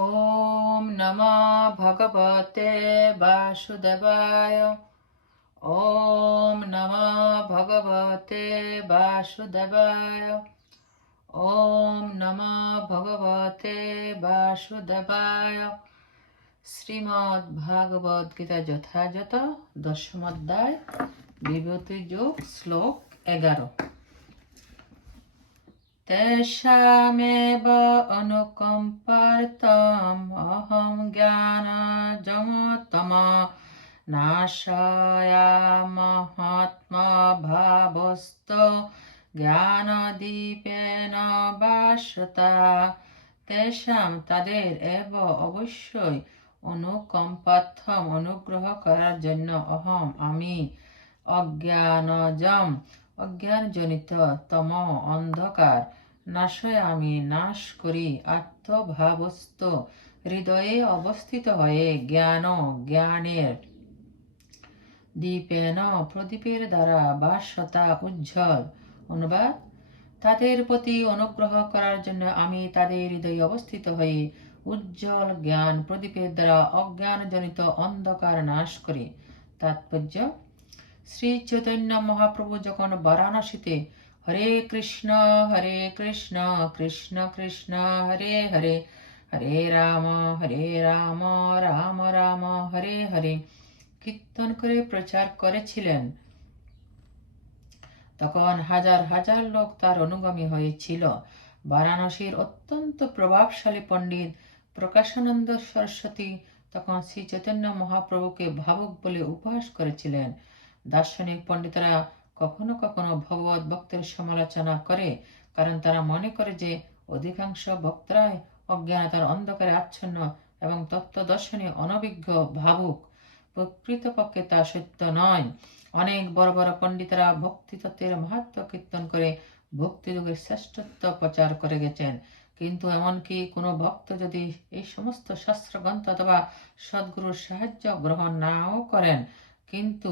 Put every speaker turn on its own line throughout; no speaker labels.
ॐ नमो भगवते वासुदेवाय ॐ नमो भगवते वासुदेवाय ॐ नमो भगवते वासुदेवाय শ্রীমদ্ভাগবদ্গীতা যথাযথ দশম অধ্যায় বিভূতি যোগ শ্লোক এগারো तेषामेव अनुकम्पर्तम् अहं ज्ञानजमतम नाशाया महात्मा भावस्तु জ্ঞানদীপেন বাসতা তেষাম তাদের এব অবশ্যই অনুকম্পাথম অনুগ্রহ করার জন্য অহম আমি অজ্ঞানজম অজ্ঞানজনিত তম অন্ধকার নাশয় আমি নাশ করি আত্মভাবস্থ হৃদয়ে অবস্থিত হয়ে জ্ঞান জ্ঞানের দীপেন প্রদীপের দ্বারা বাসতা উজ্জ্বল অনুবাদ তাদের প্রতি অনুগ্রহ করার জন্য আমি তাদের হৃদয়ে অবস্থিত হয়ে উজ্জ্বল জ্ঞান প্রদীপের দ্বারা অজ্ঞানজনিত অন্ধকার নাশ করি তাৎপর্য শ্রী চৈতন্য মহাপ্রভু যখন বারাণসীতে হরে কৃষ্ণ হরে কৃষ্ণ কৃষ্ণ কৃষ্ণ হরে হরে হরে রাম হরে রাম রাম রাম হরে হরে কীর্তন করে প্রচার করেছিলেন তখন হাজার হাজার লোক তার অনুগামী হয়েছিল বারাণসীর অত্যন্ত প্রভাবশালী পণ্ডিত প্রকাশানন্দ সরস্বতী তখন শ্রী চৈতন্য মহাপ্রভুকে ভাবুক বলে উপহাস করেছিলেন দার্শনিক পণ্ডিতরা কখনো কখনো ভগবত ভক্তের সমালোচনা করে কারণ তারা মনে করে যে অধিকাংশ বক্তরাই অজ্ঞানতার অন্ধকারে আচ্ছন্ন এবং তত্ত্ব দর্শনে অনভিজ্ঞ ভাবুক প্রকৃতপক্ষে তা সত্য নয় অনেক বড় বড় পণ্ডিতরা ভক্তি তত্ত্বের মাহাত্ম কীর্তন করে ভক্তিযুগের শ্রেষ্ঠত্ব প্রচার করে গেছেন কিন্তু এমনকি কোনো ভক্ত যদি এই সমস্ত শাস্ত্রগ্রন্থ অথবা সদ্গুরুর সাহায্য গ্রহণ নাও করেন কিন্তু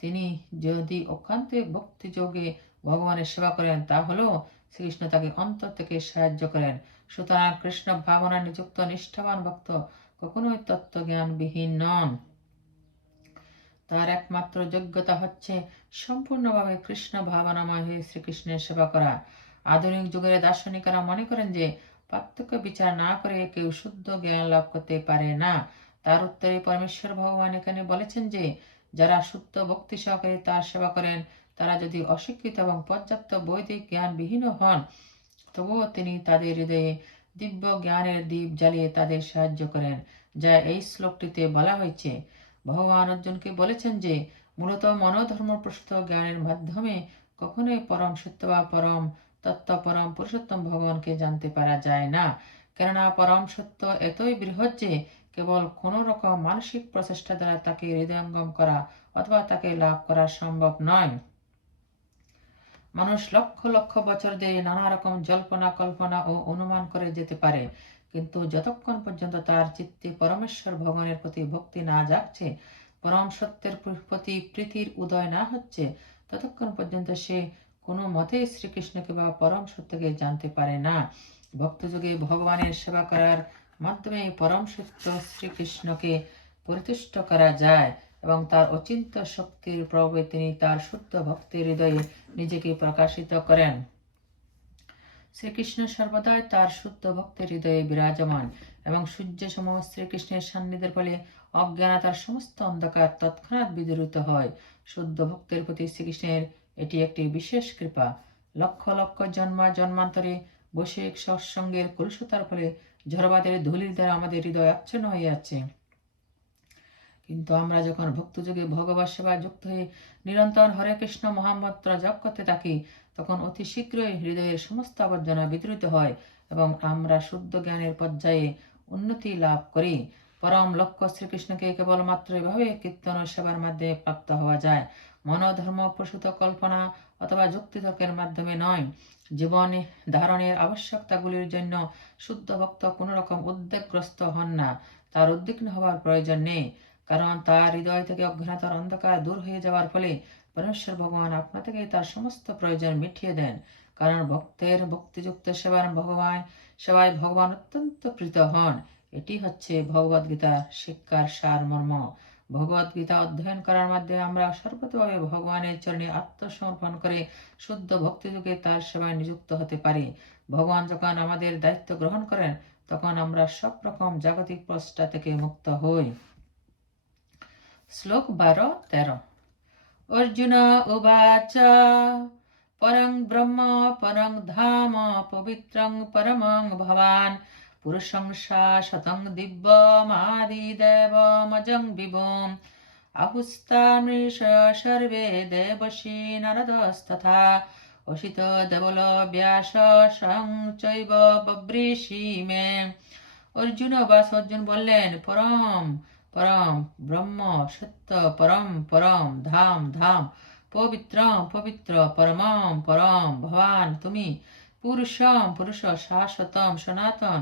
তিনি যদি অক্ষান্তে ভক্তিযোগে ভগবানের সেবা করেন তাহলেও শ্রীকৃষ্ণ তাকে অন্তর থেকে সাহায্য করেন সুতরাং কৃষ্ণ ভাবনা নিযুক্ত নিষ্ঠাবান ভক্ত কখনোই তত্ত্বজ্ঞানবিহীন নন তার একমাত্র যোগ্যতা হচ্ছে সম্পূর্ণভাবে কৃষ্ণ ভাবনাময় হয়ে শ্রীকৃষ্ণের সেবা করা আধুনিক যুগের দার্শনিকরা মনে করেন যে পার্থক্য বিচার না করে কেউ শুদ্ধ জ্ঞান লাভ করতে পারে না তার উত্তরে পরমেশ্বর ভগবান এখানে বলেছেন যে যারা সত্য ভক্তি সহকারে তার সেবা করেন তারা যদি অশিক্ষিত এবং পর্যাপ্ত বৈদিক জ্ঞানবিহীন হন তবুও তিনি তাদের হৃদয়ে দিব্য জ্ঞানের দ্বীপ জ্বালিয়ে তাদের সাহায্য করেন যা এই শ্লোকটিতে বলা হয়েছে ভগবান অর্জুনকে বলেছেন যে মূলত প্রসূত জ্ঞানের মাধ্যমে কখনোই পরম সত্য বা পরম তত্ত্ব পরম পুরুষোত্তম ভগবানকে জানতে পারা যায় না কেননা পরম সত্য এতই বৃহৎ যে কেবল কোনো রকম মানসিক প্রচেষ্টা দ্বারা তাকে হৃদয়ঙ্গম করা অথবা তাকে লাভ করা সম্ভব নয় মানুষ লক্ষ লক্ষ বছর ধরে নানা রকম জল্পনা কল্পনা ও অনুমান করে যেতে পারে কিন্তু যতক্ষণ পর্যন্ত তার চিত্তে পরমেশ্বর ভগবানের প্রতি ভক্তি না যাচ্ছে পরম সত্যের প্রতি প্রীতির উদয় না হচ্ছে ততক্ষণ পর্যন্ত সে কোনো মতেই শ্রীকৃষ্ণকে বা পরম সত্যকে জানতে পারে না ভক্তযোগে ভগবানের সেবা করার মাধ্যমে পরম সত্য শ্রীকৃষ্ণকে প্রতিষ্ঠ করা যায় এবং তার অচিন্ত শক্তির প্রভাবে তিনি তার শুদ্ধ ভক্তির হৃদয়ে নিজেকে প্রকাশিত করেন শ্রীকৃষ্ণ সর্বদাই তার শুদ্ধ ভক্তের হৃদয়ে বিরাজমান এবং সূর্য সম শ্রীকৃষ্ণের সান্নিধ্যের ফলে অজ্ঞানতার সমস্ত অন্ধকার তৎক্ষণাৎ বিদরিত হয় শুদ্ধ ভক্তের প্রতি শ্রীকৃষ্ণের এটি একটি বিশেষ কৃপা লক্ষ লক্ষ জন্মা জন্মান্তরে বৈশ্বিক সৎসঙ্গের কলুষতার ফলে ঝড়বাতের ধুলির দ্বারা আমাদের হৃদয় আচ্ছন্ন হয়ে যাচ্ছে কিন্তু আমরা যখন ভক্তযোগে ভগবত সেবায় যুক্ত হয়ে নিরন্তর হরে কৃষ্ণ মহামন্ত্র জপ করতে থাকি তখন অতি শীঘ্রই হৃদয়ের সমস্ত আবর্জনা বিতরিত হয় এবং আমরা শুদ্ধ জ্ঞানের পর্যায়ে উন্নতি লাভ করি পরম লক্ষ্য শ্রীকৃষ্ণকে কেবলমাত্র এভাবে কীর্তন সেবার মাধ্যমে প্রাপ্ত হওয়া যায় মনোধর্ম প্রসূত কল্পনা অথবা যুক্তিতর্কের মাধ্যমে নয় জীবনে ধারণের আবশ্যকতাগুলির জন্য শুদ্ধ ভক্ত কোনো রকম উদ্বেগগ্রস্ত হন না তার উদ্বিগ্ন হওয়ার প্রয়োজন নেই কারণ তার হৃদয় থেকে অজ্ঞানতার অন্ধকার দূর হয়ে যাওয়ার ফলে পরমেশ্বর ভগবান আপনা থেকে তার সমস্ত প্রয়োজন মিটিয়ে দেন কারণ ভক্তের ভক্তিযুক্ত সেবার ভগবান সেবায় ভগবান অত্যন্ত প্রীত হন এটি হচ্ছে ভগবদ্গীতার শিক্ষার সারমর্ম ভগবত গীতা অধ্যয়ন করার মাধ্যমে আমরা সর্বতভাবে ভগবানের চরণে আত্মসমর্পণ করে শুদ্ধ ভক্তিযোগে তার সেবায় নিযুক্ত হতে পারি ভগবান যখন আমাদের দায়িত্ব গ্রহণ করেন তখন আমরা সব রকম জাগতিক প্রচেষ্টা থেকে মুক্ত হই শ্লোক বারো তেরো অর্জুন উবাচ পরং ব্রহ্ম পরং ধাম পবিত্রং পরমং ভবান পুরুষংসা শতং দিব্য দিব্যমাদিদেবমজং বিভোম আহুস্তামৃষ সর্বে দেবশী নারদস্তথা অসিত দেবল ব্যাস সং চৈব বব্রিষি মে অর্জুন বাস অর্জুন বললেন পরম পরম ব্রহ্ম সত্য পরম পরম ধাম ধাম পবিত্রম পবিত্র পরম পরম ভবান তুমি পুরুষম পুরুষ শাশ্বতম সনাতন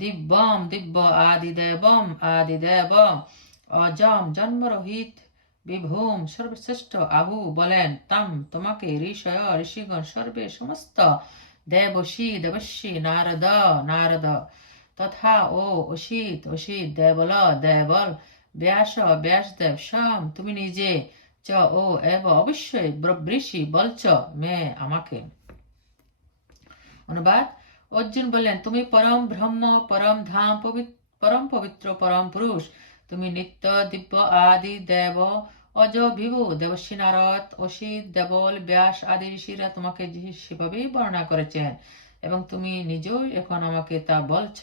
দিব্যম দিব্য আদিদেবম দেব অজম জন্মরহিত বিভূম সর্বশ্রেষ্ঠ আহু বলেন তাম তোমাকে ঋষয় ঋষিগণ সর্বে সমস্ত দেবশী দেবশী নারদ নারদ তথা ও অসিত অসিত দেবল দেবল ব্যাস ব্যাসদেব সম তুমি নিজে চ ও এব অবশ্যই ব্রবৃষি বলছ মে আমাকে অনুবাদ অর্জুন বললেন তুমি পরম ব্রহ্ম পরম ধাম পরম পবিত্র পরম পুরুষ তুমি নিত্য দিব্য আদি দেব অজ বিভু দেবশ্রী নারদ অসিত দেবল ব্যাস আদি ঋষিরা তোমাকে সেভাবেই বর্ণনা করেছেন এবং তুমি নিজেও এখন আমাকে তা বলছ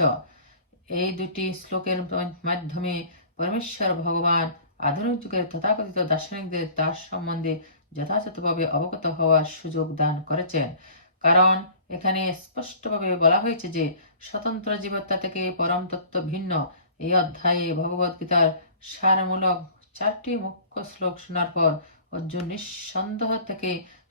এই দুটি শ্লোকের মাধ্যমে পরমেশ্বর ভগবান আধুনিক যুগের তথাকথিত দার্শনিকদের তার সম্বন্ধে যথাযথভাবে অবগত হওয়ার সুযোগ দান করেছেন কারণ এখানে স্পষ্টভাবে বলা হয়েছে যে স্বতন্ত্র জীবত্তা থেকে পরম তত্ত্ব ভিন্ন এই অধ্যায়ে ভগবদ্গীতার সারমূলক চারটি মুখ্য শ্লোক শোনার পর অর্জুন নিঃসন্দেহ থেকে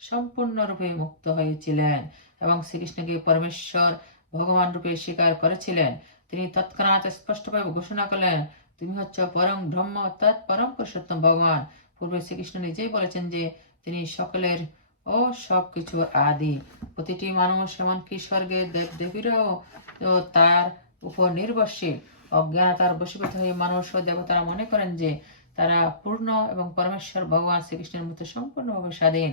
সম্পূর্ণরূপে মুক্ত হয়েছিলেন এবং শ্রীকৃষ্ণকে পরমেশ্বর ভগবান রূপে স্বীকার করেছিলেন তিনি তৎক্ষণাৎ স্পষ্টভাবে ঘোষণা করলেন তুমি হচ্ছ পরম ব্রহ্ম অর্থাৎ পরম পুরুষোত্তম ভগবান পূর্বে শ্রীকৃষ্ণ নিজেই বলেছেন যে তিনি সকলের ও সব কিছুর আদি প্রতিটি মানুষ এমনকি স্বর্গের দেব দেবীরাও তার উপর নির্ভরশীল অজ্ঞানতার বসীভূত হয়ে মানুষ ও দেবতারা মনে করেন যে তারা পূর্ণ এবং পরমেশ্বর ভগবান শ্রীকৃষ্ণের মতো সম্পূর্ণভাবে স্বাধীন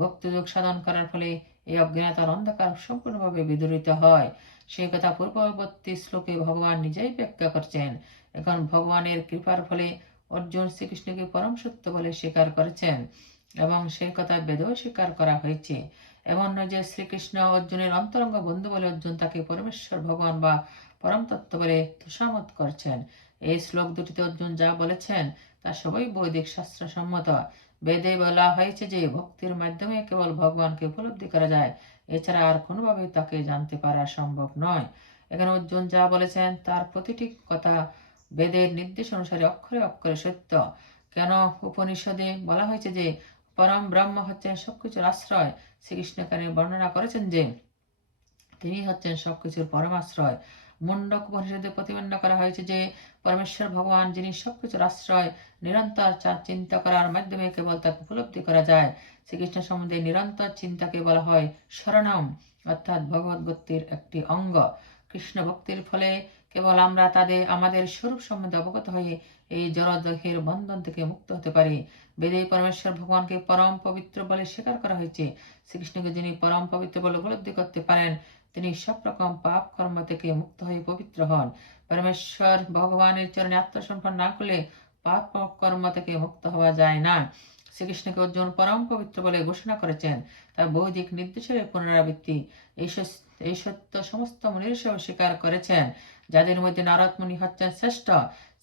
ভক্তিযোগ সাধন করার ফলে এই অজ্ঞানতার অন্ধকার সম্পূর্ণভাবে বিদরিত হয় সেই কথা পূর্ববর্তী শ্লোকে ভগবান নিজেই ব্যাখ্যা করছেন এখন ভগবানের কৃপার ফলে অর্জুন শ্রীকৃষ্ণকে পরম সত্য বলে স্বীকার করেছেন এবং সেই কথা বেদেও স্বীকার করা হয়েছে এমন নয় যে শ্রীকৃষ্ণ অর্জুনের অন্তরঙ্গ বন্ধু বলে অর্জুন তাকে পরমেশ্বর ভগবান বা পরম তত্ত্ব বলে তুষামত করছেন এই শ্লোক দুটিতে অর্জুন যা বলেছেন তা সবই বৈদিক শাস্ত্রসম্মত বেদে বলা হয়েছে যে ভক্তির মাধ্যমে কেবল ভগবানকে উপলব্ধি করা যায় এছাড়া আর কোনোভাবেই তাকে জানতে পারা সম্ভব নয় এখানে অর্জুন যা বলেছেন তার প্রতিটি কথা বেদের নির্দেশ অনুসারে অক্ষরে অক্ষরে সত্য কেন উপনিষদে বলা হয়েছে যে পরম ব্রহ্ম হচ্ছেন সবকিছুর আশ্রয় শ্রীকৃষ্ণকারী বর্ণনা করেছেন যে তিনি হচ্ছেন সবকিছুর পরমাশ্রয় মুন্ডক উপনিষদে প্রতিপন্ন করা হয়েছে যে পরমেশ্বর ভগবান যিনি সবকিছুর আশ্রয় নিরন্তর চিন্তা করার মাধ্যমে কেবল তাকে উপলব্ধি করা যায় শ্রীকৃষ্ণ সম্বন্ধে নিরন্তর চিন্তাকে বলা হয় শরণম অর্থাৎ ভগবদ্গতির একটি অঙ্গ কৃষ্ণ ভক্তির ফলে কেবল আমরা তাদের আমাদের স্বরূপ সম্বন্ধে অবগত হয়ে এই জড়দেহের বন্ধন থেকে মুক্ত হতে পারি বেদেই পরমেশ্বর ভগবানকে পরম পবিত্র বলে স্বীকার করা হয়েছে শ্রীকৃষ্ণকে যিনি পরম পবিত্র বলে উপলব্ধি করতে পারেন তিনি সব রকম পাপ কর্ম থেকে মুক্ত হয়ে পবিত্র হন পরমেশ্বর ভগবানের চরণে আত্মসম্পন্ন না করলে পাপ কর্ম থেকে মুক্ত হওয়া যায় না শ্রীকৃষ্ণকে অর্জুন পরম পবিত্র বলে ঘোষণা করেছেন তার বৈদিক নির্দেশের পুনরাবৃত্তি এই সত্য সমস্ত মুনির স্বীকার করেছেন যাদের মধ্যে নারদ মুনি হচ্ছেন শ্রেষ্ঠ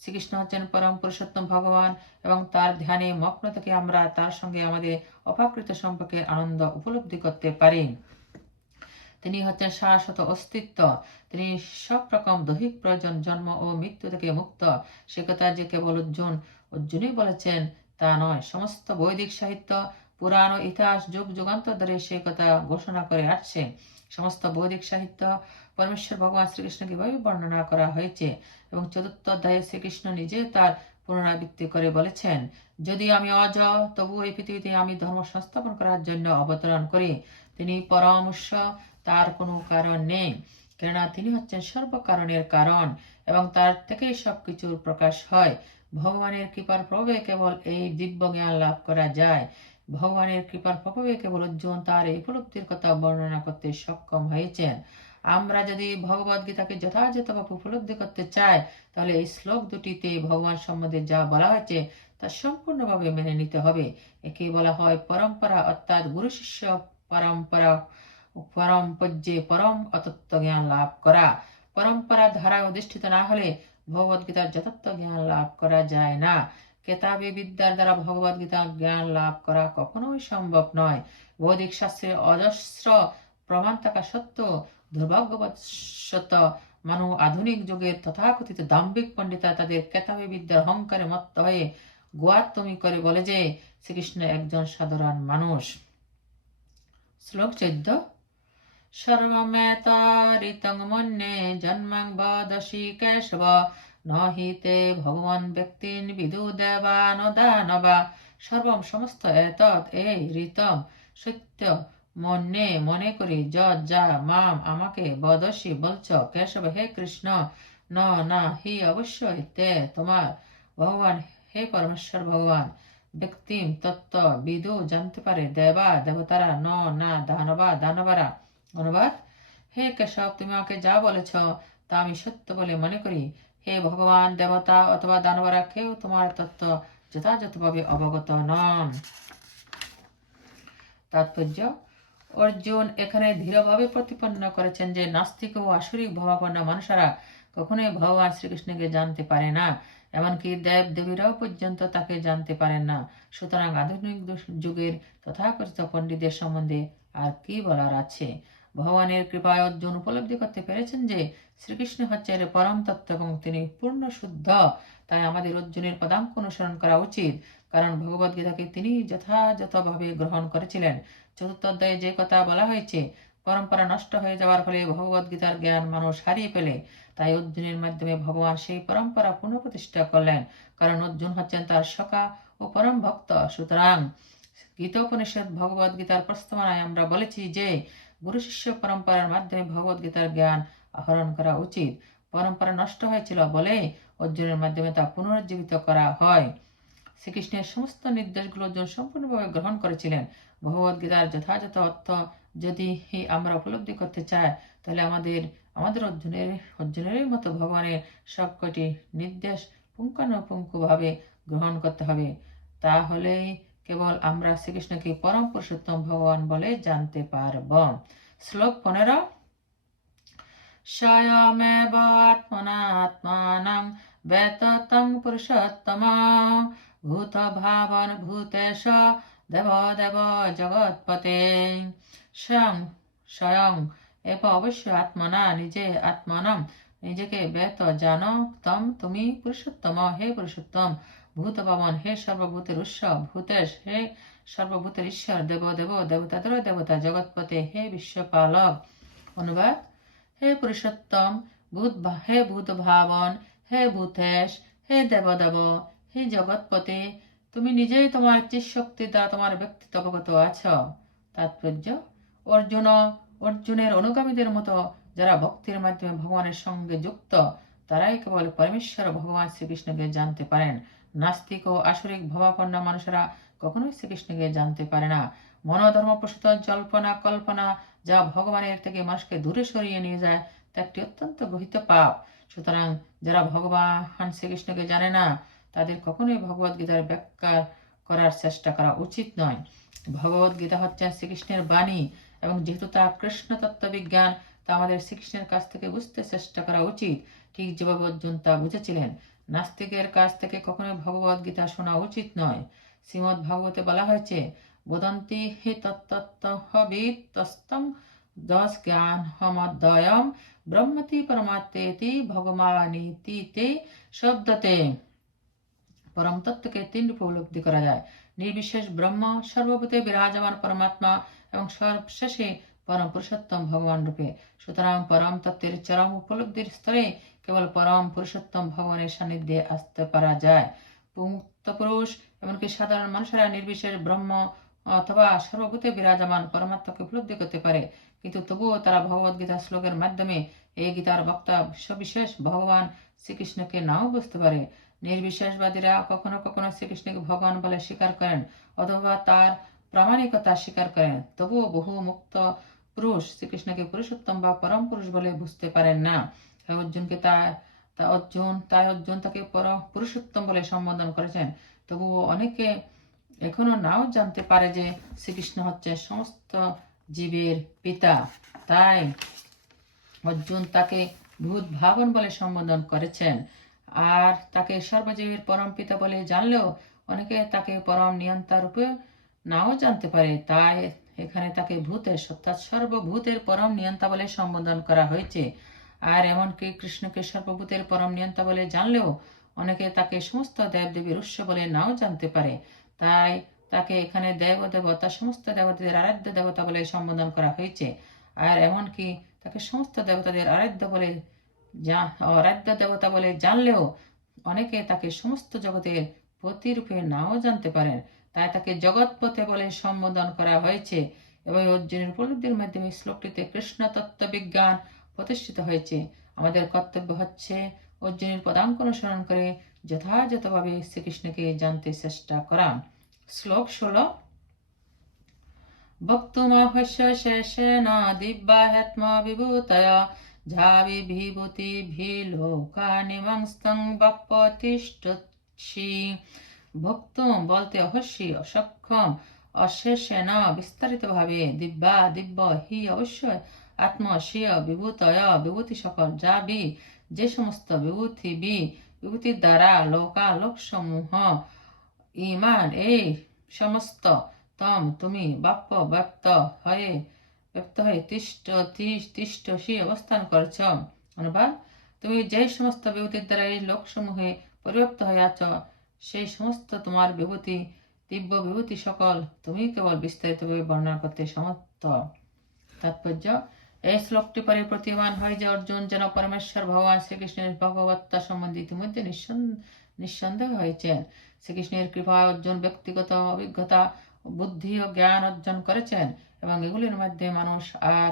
শ্রীকৃষ্ণ হচ্ছেন পরম পুরুষোত্তম ভগবান এবং তার ধ্যানে মগ্ন থেকে আমরা তার সঙ্গে আমাদের অপাকৃত সম্পর্কে আনন্দ উপলব্ধি করতে পারি তিনি হচ্ছেন শাশ্বত অস্তিত্ব তিনি সব রকম দৈহিক প্রয়োজন জন্ম ও মৃত্যু থেকে মুক্ত সে কথা যে কেবল অর্জুন অর্জুনই বলেছেন তা নয় সমস্ত বৈদিক সাহিত্য পুরাণ ও ইতিহাস যুগ যুগান্ত ধরে সেই কথা ঘোষণা করে আসছে সমস্ত বৈদিক সাহিত্য পরমেশ্বর ভগবান শ্রীকৃষ্ণকে এভাবে বর্ণনা করা হয়েছে এবং চতুর্থ অধ্যায়ে শ্রীকৃষ্ণ নিজে তার পুনরাবৃত্তি করে বলেছেন যদি আমি অজ তবু এই পৃথিবীতে আমি ধর্ম সংস্থাপন করার জন্য অবতরণ করি তিনি পরামর্শ তার কোনো কারণ নেই কেননা তিনি হচ্ছেন সর্বকারণের কারণ এবং তার থেকে সব কিছুর প্রকাশ হয় ভগবানের কৃপার প্রভে কেবল এই দিব্য জ্ঞান লাভ করা যায় ভগবানের কৃপার প্রভাবে কেবল অর্জুন তার এই উপলব্ধির কথা বর্ণনা করতে সক্ষম হয়েছেন আমরা যদি ভগবদ গীতাকে যথাযথভাবে উপলব্ধি করতে চাই তাহলে এই শ্লোক দুটিতে ভগবান সম্বন্ধে যা বলা হয়েছে তা সম্পূর্ণভাবে মেনে নিতে হবে একে বলা হয় পরম্পরা অর্থাৎ গুরু শিষ্য পরম্পরা পরম পর্যে পরম অতত্ব জ্ঞান লাভ করা পরম্পরা ধারায় অধিষ্ঠিত না হলে ভগবদ্গীতার যথার্থ জ্ঞান লাভ করা যায় না কেতাবি বিদ্যার দ্বারা ভগবদ গীতা জ্ঞান লাভ করা কখনোই সম্ভব নয় বৈদিক শাস্ত্রে অজস্র প্রমাণ থাকা সত্য দুর্ভাগ্যবশত মানু আধুনিক যুগে তথাকথিত দাম্বিক পণ্ডিতা তাদের কেতাবি বিদ্যার অহংকারে মত হয়ে গোয়াত্তমি করে বলে যে শ্রীকৃষ্ণ একজন সাধারণ মানুষ শ্লোক চোদ্দ সর্বমেতারিতং মন্যে জন্মাং বদশি কেশব নহিতে ভগবান ব্যক্তিন বিদু দেবা নদানবা সর্বম সমস্ত এত এই ঋতম সত্য মনে মনে করি য যা মাম আমাকে বদসি বলছ কেশব হে কৃষ্ণ ন না হি অবশ্যই তে তোমার ভগবান হে পরমেশ্বর ভগবান ব্যক্তিম তত্ত্ব বিদু জানতে পারে দেবা দেবতারা ন না দানবা দানবারা অনুবাদ হে কেশব তুমি আমাকে যা বলেছ তা আমি সত্য বলে মনে করি হে ভগবান দেবতা অথবা দানবরা কেউ তোমার তত্ত্ব যথাযথভাবে অবগত নন তাৎপর্য অর্জুন এখানে ধীরভাবে প্রতিপন্ন করেছেন যে নাস্তিক ও আসুরিক ভাবাপন্ন মানুষেরা কখনোই ভগবান শ্রীকৃষ্ণকে জানতে পারে না এমনকি দেব দেবীরাও পর্যন্ত তাকে জানতে পারেন না সুতরাং আধুনিক যুগের তথাকথিত পণ্ডিতের সম্বন্ধে আর কি বলার আছে ভগবানের কৃপায় অর্জুন উপলব্ধি করতে পেরেছেন যে শ্রীকৃষ্ণ হচ্ছেন পরম তত্ত্ব এবং তিনি পূর্ণ শুদ্ধ তাই আমাদের অর্জুনের পদাঙ্ক অনুসরণ করা উচিত কারণ ভগবদ্গীতাকে তিনি যথাযথভাবে গ্রহণ করেছিলেন চতুর্থ অধ্যায়ে যে কথা বলা হয়েছে পরম্পরা নষ্ট হয়ে যাওয়ার ফলে ভগবদ্গীতার জ্ঞান মানুষ হারিয়ে ফেলে তাই অর্জুনের মাধ্যমে ভগবান সেই পরম্পরা পুনঃপ্রতিষ্ঠা করলেন কারণ অর্জুন হচ্ছেন তার সকা ও পরম ভক্ত সুতরাং গীতোপনিষদ ভগবদ্গীতার প্রস্তাবনায় আমরা বলেছি যে গুরু শিষ্য পরম্পরার মাধ্যমে ভগবদ্গীতার জ্ঞান আহরণ করা উচিত পরম্পরা নষ্ট হয়েছিল বলে অর্জুনের মাধ্যমে তা পুনরুজ্জীবিত করা হয় শ্রীকৃষ্ণের সমস্ত নির্দেশগুলো অর্জুন সম্পূর্ণভাবে গ্রহণ করেছিলেন ভগবদ্গীতার যথাযথ অর্থ যদি আমরা উপলব্ধি করতে চাই তাহলে আমাদের আমাদের অর্জুনের অর্জুনেরই মতো ভগবানের সবকটি নির্দেশ পুঙ্খানুপুঙ্খভাবে গ্রহণ করতে হবে তাহলেই কেবল আমরা শ্রীকৃষ্ণকে পরম পুরুষোত্তম ভগবান বলে জানতে পারব শ্লোক পনেরো স্বয়মেব আত্মনাত্মানং বেততং পুরুষোত্তম ভূত ভাবন ভূতেশ দেব দেব জগৎপতে স্বয়ং স্বয়ং এব অবশ্য আত্মনা নিজে আত্মনম নিজেকে বেত জানো তম তুমি পুরুষোত্তম হে পুরুষোত্তম ভূত ভবন হে সর্বভূতের উৎসব ভূতেশ হে সর্বভূতের ঈশ্বর দেব দেব দেবতাদের দেবতা জগৎপতে হে বিশ্বপালক অনুবাদ হে পুরুষোত্তম ভূত হে ভূত ভাবন হে ভূতেশ হে দেবদেব হে জগৎপতি তুমি নিজেই তোমার শক্তি দ্বারা তোমার ব্যক্তিত্ব অবগত আছো তাৎপর্য অর্জুন অর্জুনের অনুগামীদের মতো যারা ভক্তির মাধ্যমে ভগবানের সঙ্গে যুক্ত তারাই কেবল পরমেশ্বর ভগবান শ্রীকৃষ্ণকে জানতে পারেন নাস্তিক ও আসরিক ভবাপন্ন মানুষেরা কখনোই শ্রীকৃষ্ণকে জানতে পারে না মনোধর্ম প্রসূত জল্পনা কল্পনা যা ভগবানের থেকে মানুষকে দূরে সরিয়ে নিয়ে যায় তা একটি অত্যন্ত গহিত পাপ সুতরাং যারা ভগবান শ্রীকৃষ্ণকে জানে না তাদের কখনোই ভগবদ্গীতার ব্যাখ্যা করার চেষ্টা করা উচিত নয় ভগবদ্গীতা হচ্ছে শ্রীকৃষ্ণের বাণী এবং যেহেতু তা কৃষ্ণ তত্ত্ববিজ্ঞান তা আমাদের শ্রীকৃষ্ণের কাছ থেকে বুঝতে চেষ্টা করা উচিত ঠিক যেভাবে অর্জুন তা বুঝেছিলেন নাস্তিকের কাছ থেকে কখনোই ভগবত গীতা শোনা উচিত নয় শ্রীমদ ভাগবতে বলা হয়েছে বদন্তি হি তত্তত্তহবিতস্তম দশ জ্ঞান হমদ্বয়ম ব্রহ্মতি পরমাত্মেতি ভগবানীতিতে শব্দতে পরম তত্ত্বকে তিন রূপে উপলব্ধি করা যায় নির্বিশেষ ব্রহ্ম সর্বপ্রতি বিরাজমান পরমাত্মা এবং সর্বশেষে পরম পুরুষোত্তম ভগবান রূপে সুতরাং পরম তত্ত্বের চরম উপলব্ধির স্তরে কেবল পরম পুরুষোত্তম ভগবানের সান্নিধ্যে আসতে পারা যায় মুক্ত পুরুষ এমনকি সাধারণ মানুষেরা নির্বিশেষ ব্রহ্ম অথবা সর্বভূতে বিরাজমান পরমাত্মাকে উপলব্ধি করতে পারে কিন্তু তবুও তারা ভগবদ গীতা শ্লোকের মাধ্যমে এই গীতার বক্তা সবিশেষ ভগবান শ্রীকৃষ্ণকে নাও বুঝতে পারে নির্বিশ্বাসবাদীরা কখনো কখনো শ্রীকৃষ্ণকে ভগবান বলে স্বীকার করেন অথবা তার প্রামাণিকতা স্বীকার করেন তবুও বহু মুক্ত পুরুষ শ্রীকৃষ্ণকে পুরুষোত্তম বা পরম পুরুষ বলে বুঝতে পারেন না অর্জুনকে তার তা অর্জুন তাই অর্জুন তাকে পর পুরুষোত্তম বলে সম্বোধন করেছেন তবুও অনেকে এখনো নাও জানতে পারে যে শ্রীকৃষ্ণ হচ্ছে সমস্ত জীবের পিতা তাই অর্জুন তাকে ভূত ভাবন বলে সম্বোধন করেছেন আর তাকে সর্বজীবীর পরম পিতা বলে জানলেও অনেকে তাকে পরম নিয়ন্তা রূপে নাও জানতে পারে তাই এখানে তাকে ভূতের সর্বভূতের পরম নিয়ন্তা বলে সম্বোধন করা হয়েছে আর এমনকি কৃষ্ণকে সর্বভূতের পরম নিয়ন্তা বলে জানলেও অনেকে তাকে সমস্ত দেবদেবীর উৎস বলে নাও জানতে পারে তাই তাকে এখানে দেব দেবতা সমস্ত দেবতাদের আরাধ্য দেবতা বলে সম্বোধন করা হয়েছে আর এমনকি তাকে সমস্ত দেবতাদের আরাধ্য বলে আরাধ্য দেবতা বলে জানলেও অনেকে তাকে সমস্ত জগতের প্রতিরূপে নাও জানতে পারেন তাই তাকে জগৎপথে বলে সম্বোধন করা হয়েছে এবং অর্জুনের উপলব্ধির মাধ্যমে শ্লোকটিতে কৃষ্ণ তত্ত্ববিজ্ঞান প্রতিষ্ঠিত হয়েছে আমাদের কর্তব্য হচ্ছে অর্জুনের পদাঙ্ক অনুসরণ করে যথাযথভাবে শ্রীকৃষ্ণকে জানতে চেষ্টা করা শ্লোক ষোলো ভক্তুমাহস্য শেষেন দিব্যাহাত্মা বিভূতয়া ঝাবি বিভূতি বাপ্পতিষ্ঠি ভক্তুম বলতে অবশ্যই অসক্ষম অশেষেন বিস্তারিতভাবে দিব্যা দিব্য হি অবশ্যই আত্মসেয় বিভূতয় বিভূতি সকল যা বি যে সমস্ত বিভূতি বি বিভূতির দ্বারা লোকা লোকসমূহ ইমান এই সমস্ত তম তুমি বাপ্য ব্যপ্ত হয়ে ব্যপ্ত হয়ে তিষ্ট তিষ্ঠ সে অবস্থান করছ অনুবাদ তুমি যে সমস্ত বিভূতির দ্বারা এই লোকসমূহে পরিব্যক্ত হয়ে আছ সেই সমস্ত তোমার বিভূতি দিব্য বিভূতি সকল তুমি কেবল বিস্তারিতভাবে বর্ণনা করতে সমর্থ তাৎপর্য এই শ্লোকটি পরে প্রতিমান হয় যে অর্জুন যেন পরমেশ্বর ভগবান শ্রীকৃষ্ণের ভগবত্তা সম্বন্ধে ইতিমধ্যে নিঃসন্দেহ হয়েছেন শ্রীকৃষ্ণের কৃপায় অর্জুন ব্যক্তিগত অভিজ্ঞতা বুদ্ধি ও জ্ঞান অর্জন করেছেন এবং এগুলির মধ্যে মানুষ আর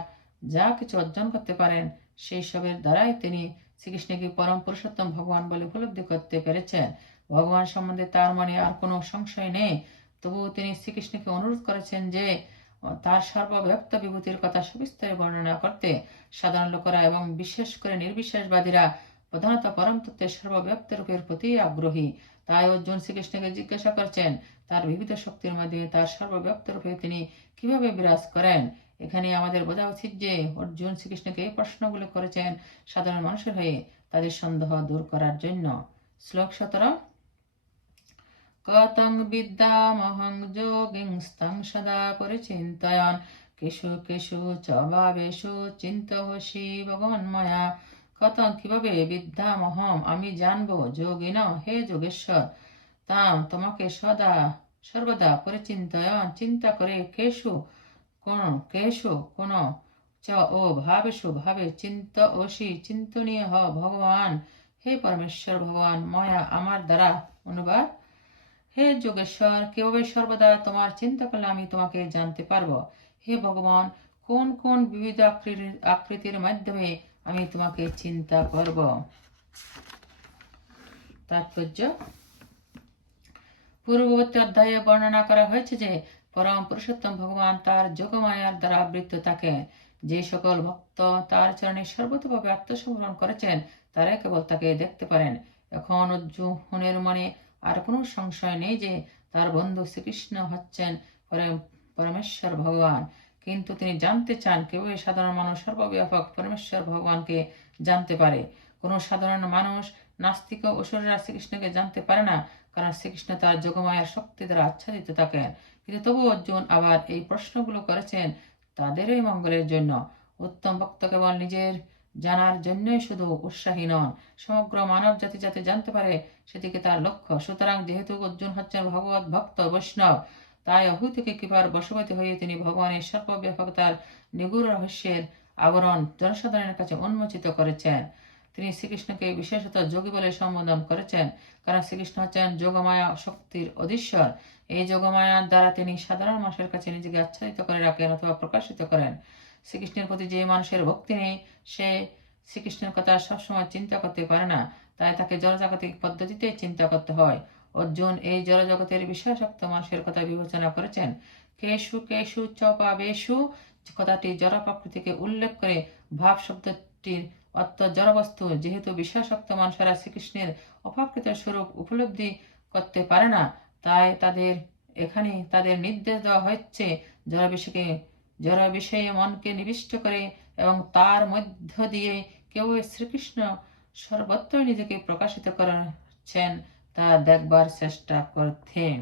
যা কিছু অর্জন করতে পারেন সেই সবের দ্বারাই তিনি শ্রীকৃষ্ণকে পরম পুরুষোত্তম ভগবান বলে উপলব্ধি করতে পেরেছেন ভগবান সম্বন্ধে তার মনে আর কোনো সংশয় নেই তবুও তিনি শ্রীকৃষ্ণকে অনুরোধ করেছেন যে তার সর্বব্যক্ত বিভূতির কথা সুবিস্তারে বর্ণনা করতে সাধারণ লোকেরা এবং বিশেষ করে নির্বিশ্বাসবাদীরা প্রধানত পরম তত্ত্বের সর্বব্যাপ্ত রূপের প্রতি আগ্রহী তাই অর্জুন শ্রীকৃষ্ণকে জিজ্ঞাসা করছেন তার বিবিধ শক্তির মাধ্যমে তার সর্বব্যাপ্ত রূপে তিনি কিভাবে বিরাজ করেন এখানে আমাদের বোঝা উচিত যে অর্জুন শ্রীকৃষ্ণকে এই প্রশ্নগুলো করেছেন সাধারণ মানুষের হয়ে তাদের সন্দেহ দূর করার জন্য শ্লোক সতেরো কতং বিদ্যামহং যোগিং স্তং সদা পরিচিন্তয়ন কেশু কেশু চ ভাবেশু চিন্ত হসি ভগবন্ময়া কতং কিভাবে বিদ্যামহম আমি জানবো যোগিন হে যোগেশ্বর তাম তোমাকে সদা সর্বদা পরিচিন্তয়ন চিন্তা করে কেশু কোন কেশু কোন চ ও ভাবেশু ভাবে চিন্ত ওষি চিন্তনীয় হ ভগবান হে পরমেশ্বর ভগবান ময়া আমার দ্বারা অনুবাদ হে যোগেশ্বর কেভাবে সর্বদা তোমার চিন্তা করলে আমি তোমাকে জানতে পারব হে ভগবান কোন কোন বিবিধ আকৃতির মাধ্যমে আমি তোমাকে চিন্তা করব তাৎপর্য পূর্ববর্তী অধ্যায়ে বর্ণনা করা হয়েছে যে পরম পুরুষোত্তম ভগবান তার যোগমায়ার দ্বারা আবৃত্ত থাকে যে সকল ভক্ত তার চরণে সর্বতভাবে আত্মসমর্পণ করেছেন তারাই কেবল তাকে দেখতে পারেন এখন জুহনের মনে আর কোনো সংশয় নেই যে তার বন্ধু শ্রীকৃষ্ণ হচ্ছেন পরমেশ্বর ভগবান কিন্তু তিনি জানতে চান কেউই সাধারণ মানুষ সর্বব্যাপক পরমেশ্বর ভগবানকে জানতে পারে কোনো সাধারণ মানুষ নাস্তিক ও অসুরেরা শ্রীকৃষ্ণকে জানতে পারে না কারণ শ্রীকৃষ্ণ তার যোগমায়ার শক্তি দ্বারা আচ্ছাদিত থাকেন কিন্তু তবু অর্জুন আবার এই প্রশ্নগুলো করেছেন তাদেরই মঙ্গলের জন্য উত্তম ভক্ত কেবল নিজের জানার জন্যই শুধু উৎসাহী নন সমগ্র মানব জাতি যাতে জানতে পারে সেদিকে তার লক্ষ্য সুতরাং যেহেতু অর্জুন হচ্ছেন ভগবত ভক্ত বৈষ্ণব তাই থেকে কৃপার বশবতী হয়ে তিনি ভগবানের সর্বব্যাপকতার নিগুড় রহস্যের আবরণ জনসাধারণের কাছে উন্মোচিত করেছেন তিনি শ্রীকৃষ্ণকে বিশেষত যোগী বলে সম্বোধন করেছেন কারণ শ্রীকৃষ্ণ হচ্ছেন যোগমায়া শক্তির অধীশ্বর এই যোগমায়ার দ্বারা তিনি সাধারণ মানুষের কাছে নিজেকে আচ্ছাদিত করে রাখেন অথবা প্রকাশিত করেন শ্রীকৃষ্ণের প্রতি যে মানুষের ভক্তি নেই সে শ্রীকৃষ্ণের কথা সবসময় চিন্তা করতে পারে না তাই তাকে জলজাগতিক পদ্ধতিতে চিন্তা করতে হয় অর্জুন এই জলজগতের বিশ্বাসক্ত মানুষের কথা বিবেচনা করেছেন কেশু কেশু চপা বেশু কথাটি জড় প্রকৃতিকে উল্লেখ করে ভাব শব্দটির অর্থ জড়বস্তু যেহেতু বিশ্বাসক্ত মানুষেরা শ্রীকৃষ্ণের অপাকৃত স্বরূপ উপলব্ধি করতে পারে না তাই তাদের এখানে তাদের নির্দেশ দেওয়া হচ্ছে জড়বিষয়কে যারা বিষয়ে মনকে নিবিষ্ট করে এবং তার মধ্য দিয়ে কেউ শ্রীকৃষ্ণ সর্বত্র নিজেকে প্রকাশিত করছেন তা দেখবার চেষ্টা করতেন